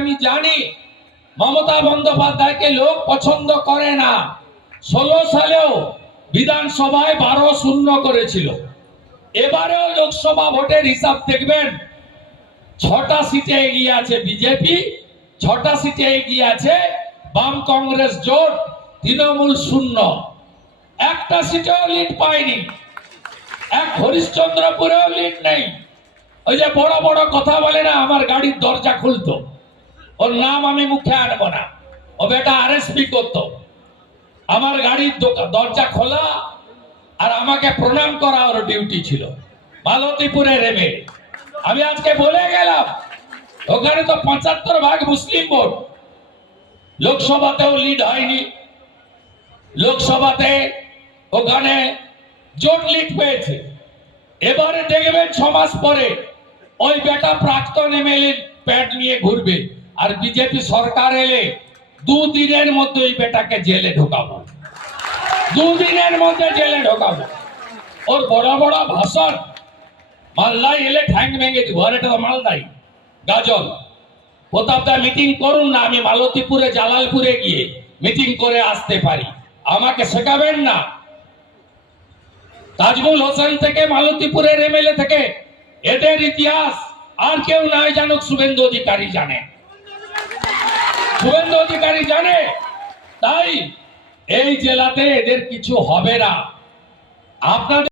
আমি জানি মমতা বন্দ্যোপাধ্যায়কে লোক পছন্দ করে না। ষোলো সালেও বিধানসভায় বারো শূন্য করেছিল। এবারেও লোকসভা ভোটের হিসাব দেখবেন, ছটা সিটে এগিয়ে আছে বিজেপি, ছটা সিটে এগিয়ে আছে বাম কংগ্রেস জোট, তৃণমূল শূন্য। একটা সিটেও লিড পায়নি। এক হরিশ্চন্দ্রপুরেও লিড নেই। ওই যে বড় বড় কথা বলে না, আমার গাড়ির দরজা খুলতো। ওর নাম আমি মুখে আনব না। ও বেটা আরএসপি করত। আমার গাড়ির দরজা খোলা আর আমাকে প্রণাম করা ওর ডিউটি ছিল। মালতীপুরে রেমে আমি আজকে বলে গেলাম, ওখানে তো পঁচাত্তর ভাগ মুসলিম ভোট। লোকসভাতেও লিড হয়নি। লোকসভাতে ওখানে জোট লিড পেয়েছে। এবারে দেখবেন ছ মাস পরে ওই বেটা প্রাক্তন এমএলএ প্যাড নিয়ে ঘুরবে। আর বিজেপি সরকার এলে দুদিনের মধ্যে ওই বেটাকে জেলে ঢোকাবো। দুদিনের মধ্যে জেলে ঢোকাবো। ওর বড় বড় ভাষণ। মালদায় এলে ঠ্যাং ভেঙে দিব। আর এটা মালদাই গাজল প্রতাপদা মিটিং করুন না, আমি মালতীপুরে, জালালপুরে গিয়ে মিটিং করে আসতে পারি। আমাকে শেখাবেন না। তাজমুল হোসেন থেকে, মালতীপুরের এমএলএ থেকে, এদের ইতিহাস আর কেউ নাই জানুক, শুভেন্দু অধিকারী জানে। শুভেন্দু অধিকারী জানে। তাই এই জেলাতে এদের কিছু হবে না। আপনাদের